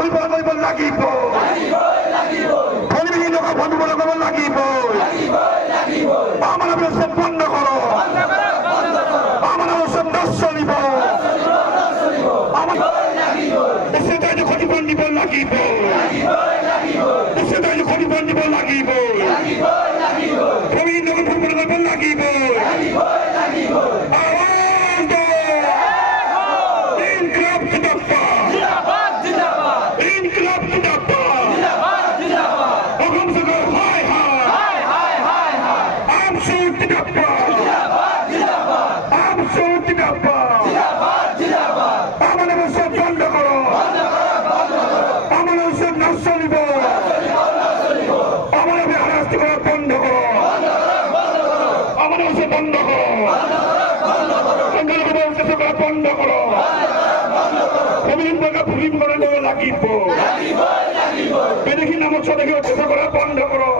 কৰিব লাগিব ধনীবিহীন লোকক বন্ধু কৰিব লাগিব আমার অনুষ্ঠান বন্ধ করো আমার অনুষ্ঠান নচলিব দেশে তাই ক্ষতিপূরণ দিব লাগিব দেশে তাই ক্ষতিপূরণ দিব লাগিব প্রবীণ লোক ভ্রমণ করব লাগিব ইনকলাব জিন্দাবাদ ইনকলাব জিন্দাবাদ অসম চৰকাৰ হায় হায় আমচুৰ জিন্দাবাদ আমার অনুষ্ঠান বন্ধ করো আমার অনুষ্ঠান নচলিব আমার হারাস্তি করা বন্ধ করো আমার অনুষ্ঠান বন্ধ করো সংখ্যালঘু অত্যাচার করা বন্ধ করো ভূমিহীন করে দেওয়া লাগিব বিদেশী নামত স্বদেশী অত্যাচার করা বন্ধ করো